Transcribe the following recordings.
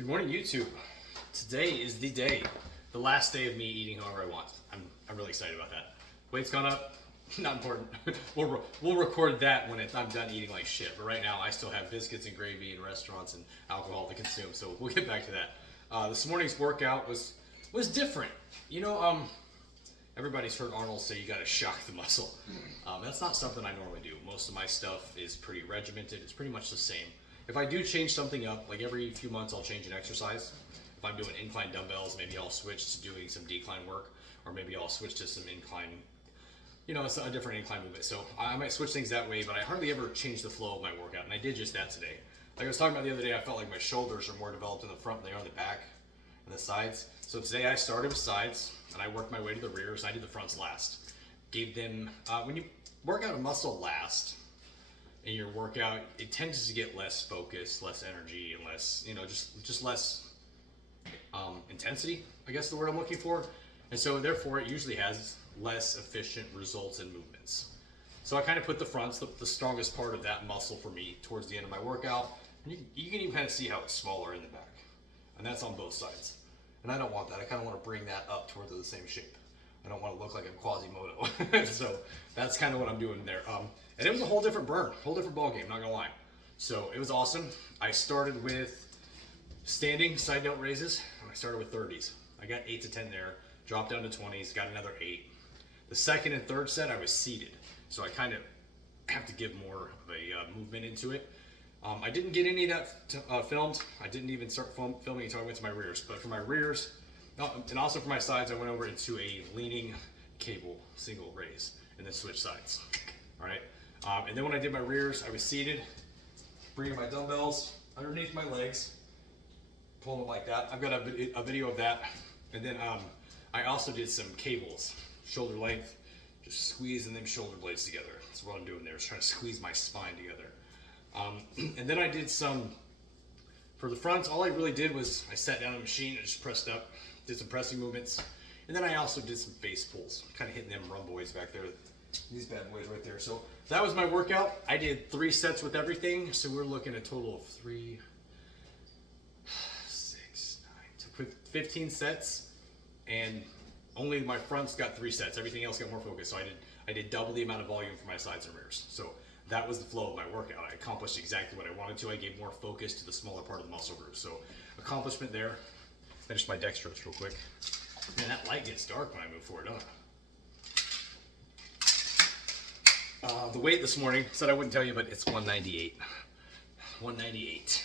Good morning, YouTube. Today is the day, the last day of me eating however I want. I'm really excited about that. Weight's gone up, not important. We'll record that when I'm done eating like shit. But right now, I still have biscuits and gravy and restaurants and alcohol to consume. So we'll get back to that. This morning's workout was different. You know, everybody's heard Arnold say you got to shock the muscle. That's not something I normally do. Most of my stuff is pretty regimented. It's pretty much the same. If I do change something up, like every few months I'll change an exercise. If I'm doing incline dumbbells, maybe I'll switch to doing some decline work, or maybe I'll switch to some incline, it's a different incline movement. So I might switch things that way, but I hardly ever change the flow of my workout, and I did just that today. Like I was talking about the other day, I felt like my shoulders are more developed in the front than they are in the back and the sides. So today I started with sides, and I worked my way to the rears, and I did the fronts last. Gave them, when you work out a muscle last, in your workout, it tends to get less focus, less energy, and less, just less intensity, I guess the word I'm looking for. And so therefore it usually has less efficient results in movements. So I kind of put the fronts, the strongest part of that muscle for me, towards the end of my workout. And you can even kind of see how it's smaller in the back. And that's on both sides. And I don't want that. I kind of want to bring that up towards the same shape. I don't want to look like I'm Quasimodo. So that's kind of what I'm doing there. And it was a whole different burn, whole different ball game, not gonna lie. So it was awesome. I started with standing side note raises, and I started with 30s. I got 8 to 10 there, dropped down to 20s, got another 8. The second and third set, I was seated. So I kind of have to give more of a movement into it. I didn't get any of that filmed. I didn't even start filming until I went to my rears. But for my rears, and also for my sides, I went over into a leaning cable single raise and then switch sides. All right. And then when I did my rears, I was seated, bringing my dumbbells underneath my legs, pulling them like that. I've got a video of that. And then I also did some cables, shoulder length, just squeezing them shoulder blades together. That's what I'm doing there, is trying to squeeze my spine together. And then I did some, for the fronts, all I really did was I sat down on the machine and just pressed up, did some pressing movements. And then I also did some face pulls, kind of hitting them rhomboids back there. These bad boys right there. So that was my workout. I did 3 sets with everything. So we're looking at a total of 3, 6, 9, 15 sets. And only my fronts got 3 sets. Everything else got more focus. So I did double the amount of volume for my sides and rears. So that was the flow of my workout. I accomplished exactly what I wanted to. I gave more focus to the smaller part of the muscle group. So accomplishment there. Finish my dextrose real quick. Man, that light gets dark when I move forward, don't it? The weight this morning, said I wouldn't tell you, but it's 198. 198.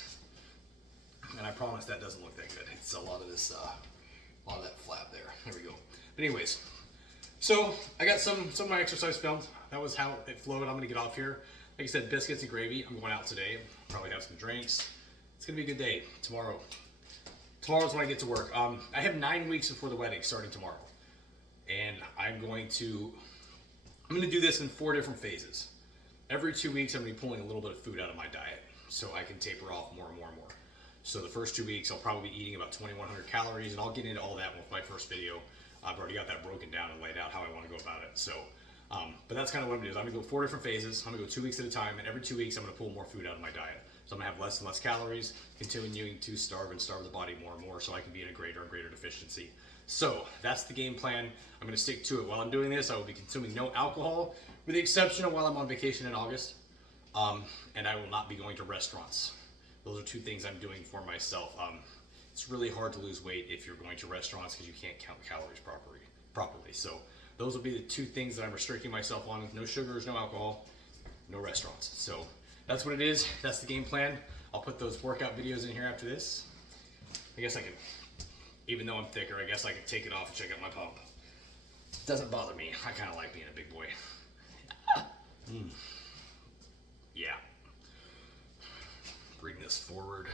And I promise that doesn't look that good. It's a lot of this, a lot of that flap there. There we go. But anyways, so I got some of my exercise filmed. That was how it flowed. I'm gonna get off here. Like I said, biscuits and gravy. I'm going out today. Probably have some drinks. It's gonna be a good day. Tomorrow's when I get to work. I have 9 weeks before the wedding, starting tomorrow. And I'm going to do this in 4 different phases. Every 2 weeks, I'm gonna be pulling a little bit of food out of my diet so I can taper off more and more and more. So the first 2 weeks, I'll probably be eating about 2,100 calories, and I'll get into all that with my first video. I've already got that broken down and laid out how I wanna go about it. So, but that's kind of what I'm gonna do. I'm gonna go 4 different phases. I'm gonna go 2 weeks at a time, and every 2 weeks, I'm gonna pull more food out of my diet. So I'm gonna have less and less calories, continuing to starve the body more and more so I can be in a greater and greater deficiency. So that's the game plan. I'm gonna stick to it. While I'm doing this, I will be consuming no alcohol, with the exception of while I'm on vacation in August. And I will not be going to restaurants. Those are 2 things I'm doing for myself. It's really hard to lose weight if you're going to restaurants because you can't count calories properly. So those will be the 2 things that I'm restricting myself on. No sugars, no alcohol, no restaurants. So that's what it is. That's the game plan. I'll put those workout videos in here after this. I guess I can, even though I'm thicker, I guess I can take it off and check out my pump. It doesn't bother me. I kind of like being a big boy. Yeah. Bring this forward.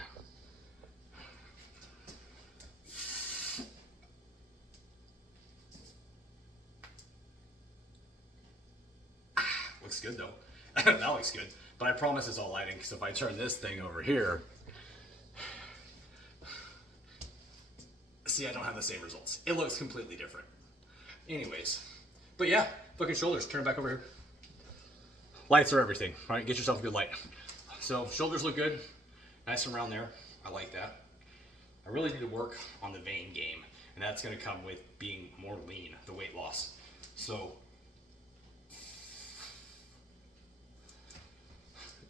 Looks good though. That looks good. But I promise it's all lighting, because if I turn this thing over here, see, I don't have the same results. It looks completely different. Anyways, but yeah, fucking shoulders, turn it back over here. Lights are everything, right? Get yourself a good light. So shoulders look good, nice and round there. I like that. I really need to work on the vein game, and that's going to come with being more lean, the weight loss. So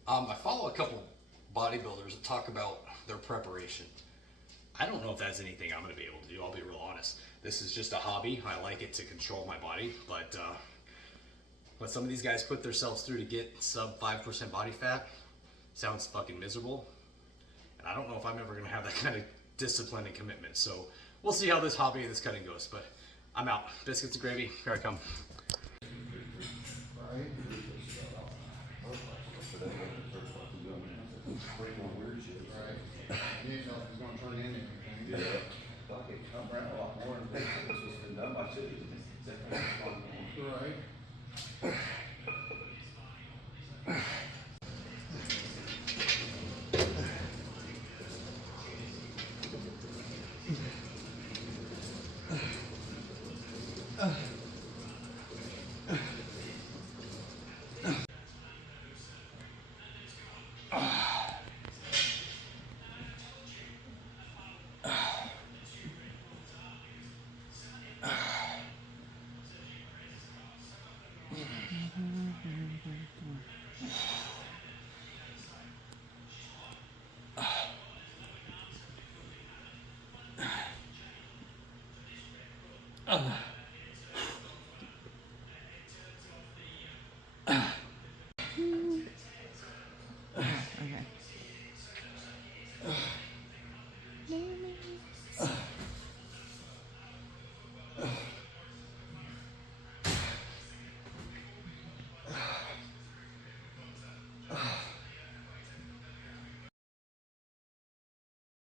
I follow a couple bodybuilders that talk about their preparation. I don't know if that's anything I'm going to be able to do. I'll be real honest. This is just a hobby. I like it to control my body, but what some of these guys put themselves through to get sub 5% body fat sounds fucking miserable. And I don't know if I'm ever going to have that kind of discipline and commitment. So we'll see how this hobby and this cutting goes. But I'm out. Biscuits and gravy. Here I come. Right? Right. You didn't know if it was gonna turn into anything. Yeah. Fuck it, come around a lot more than this has been done by cities. Right.